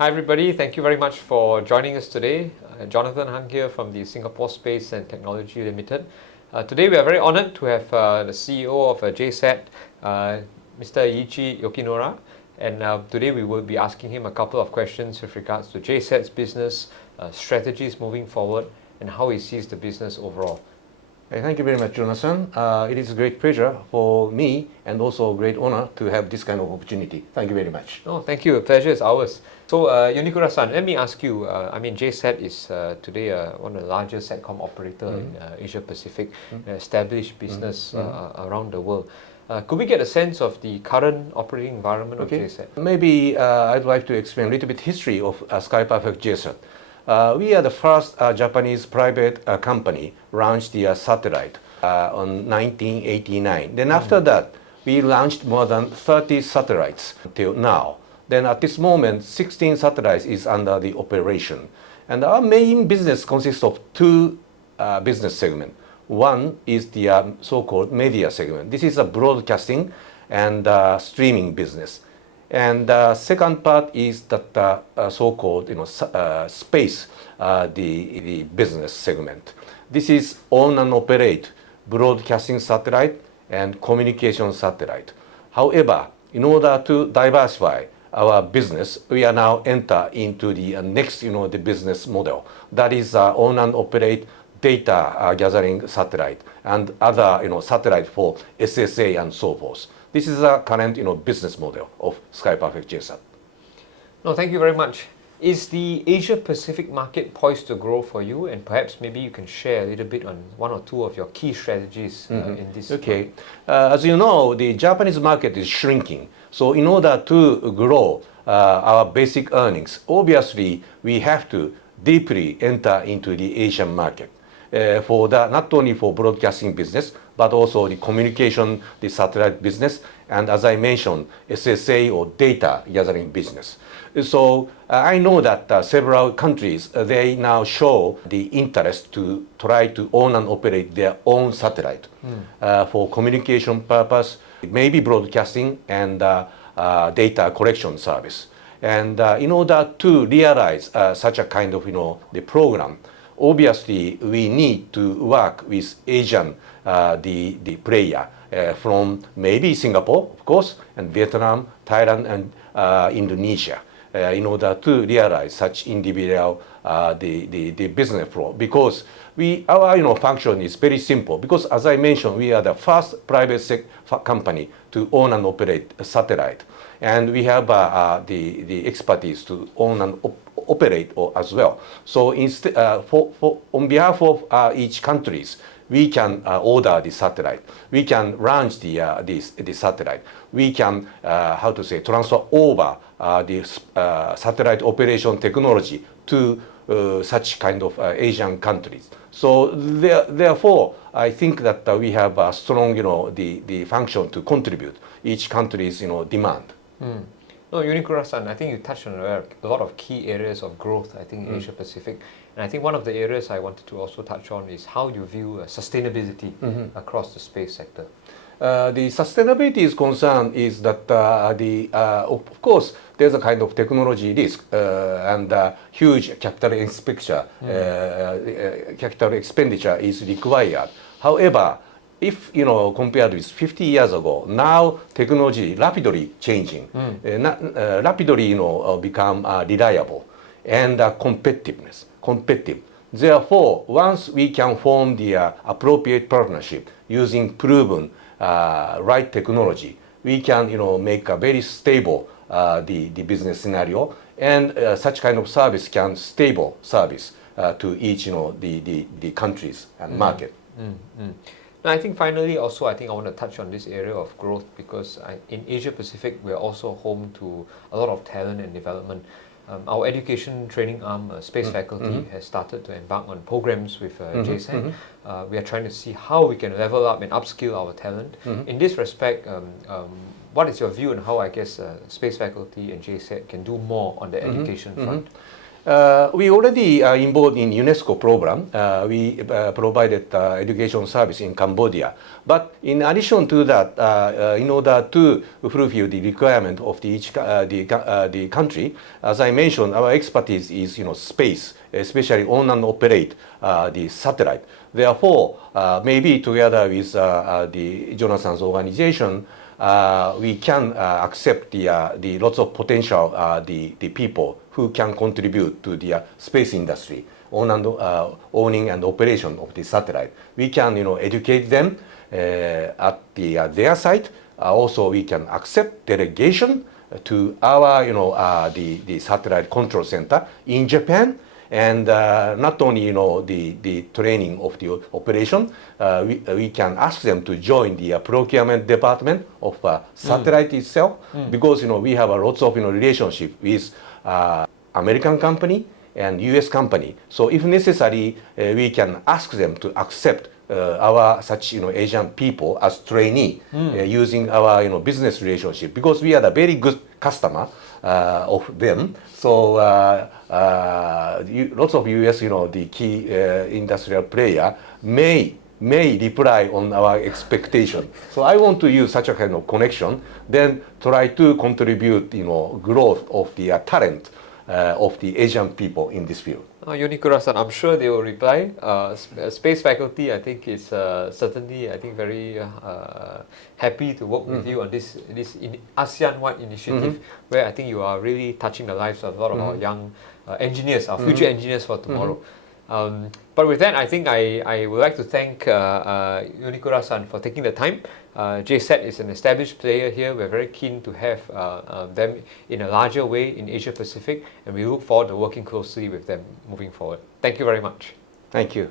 Hi everybody, thank you very much for joining us today. Jonathan Hung here from the Singapore Space and Technology Limited. Today we are very honoured to have the CEO of JSAT, Mr. Yuichi Yukinura, and today we will be asking him a couple of questions with regards to JSAT's business, strategies moving forward, and how he sees the business overall. Thank you very much, Jonathan. It is a great pleasure for me and also a great honor to have this kind of opportunity. Thank you very much. Oh, thank you. A pleasure is ours. So, Yunikura-san, let me ask you, JSAT is today one of the largest SATCOM operator in Asia Pacific, an established business around the world. Could we get a sense of the current operating environment of JSAT? Maybe I'd like to explain a little bit history of Sky Perfect JSAT. We are the first Japanese private company launched the satellite on 1989. Then after that, we launched more than 30 satellites till now. Then at this moment, 16 satellites is under the operation. And our main business consists of two business segments. One is the so-called media segment. This is a broadcasting and streaming business. And the second part is that so-called space, the business segment. This is own and operate broadcasting satellite and communication satellite. However, in order to diversify our business, we are now enter into the next the business model. That is own and operate data gathering satellite and other satellite for SSA and so forth. This is a current business model of Sky Perfect JSAT. No, thank you very much. Is the Asia Pacific market poised to grow for you? And perhaps maybe you can share a little bit on one or two of your key strategies in this. Okay. As you know, the Japanese market is shrinking. So in order to grow our basic earnings, obviously we have to deeply enter into the Asian market. For that, not only for broadcasting business, but also the communication, the satellite business, and as I mentioned, SSA or data gathering business. So I know that several countries, they now show the interest to try to own and operate their own satellite for communication purpose, maybe broadcasting and data collection service. And in order to realize such a kind of the program, obviously we need to work with Asian the player from maybe Singapore, of course, and Vietnam, Thailand, and Indonesia in order to realize such individual the business flow. Because our function is very simple. Because as I mentioned, we are the first private company to own and operate a satellite, and we have the expertise to own and operate as well. So on behalf of each countries, we can order the satellite. We can launch the satellite. We can transfer over the satellite operation technology to such kind of Asian countries. So therefore, I think that we have a strong the function to contribute each country's demand. No, Yunikura-san, I think you touched on a lot of key areas of growth, I think, in Asia Pacific. And I think one of the areas I wanted to also touch on is how you view sustainability across the space sector. The sustainability is concerned is that of course there's a kind of technology risk and huge capital expenditure is required. However, if compared with 50 years ago, now technology rapidly changing, rapidly become reliable and competitive. Therefore, once we can form the appropriate partnership using proven right technology, we can make a very stable the business scenario, and such kind of service can stable service to each the countries and market. Now, I think finally also I want to touch on this area of growth because in Asia Pacific we're also home to a lot of talent and development. Our education training arm, Space Faculty, has started to embark on programs with JSAT. We are trying to see how we can level up and upskill our talent. In this respect, what is your view on how Space Faculty and JSAT can do more on the education front? We already are involved in UNESCO program. We provided education service in Cambodia. But in addition to that, in order to fulfill the requirement of the country, as I mentioned, our expertise is space, especially own and operate the satellite. Therefore, maybe together with the Jonathan's organization, we can accept the lots of potential the people who can contribute to the space industry, owning and operation of the satellite. We can educate them at their site. Also, we can accept delegation to our the satellite control center in Japan. And not only the training of the operation, we can ask them to join the procurement department of satellite itself, because we have a lots of relationship with American company and U.S. company. So if necessary, we can ask them to accept our such Asian people as trainee using our business relationship, because we are the very good customer of them. So lots of US the key industrial player may reply on our expectation. So I want to use such a kind of connection, then try to contribute growth of the talent of the Asian people in this field. Yonikura-san, I'm sure they will reply. Space faculty, I think, is certainly, very happy to work with you on this ASEAN-wide initiative, where I think you are really touching the lives of a lot of our young engineers, our future engineers for tomorrow. But with that, I think I would like to thank Yonikura-san for taking the time. JSAT is an established player here. We're very keen to have them in a larger way in Asia Pacific, and we look forward to working closely with them moving forward. Thank you very much. Thank you.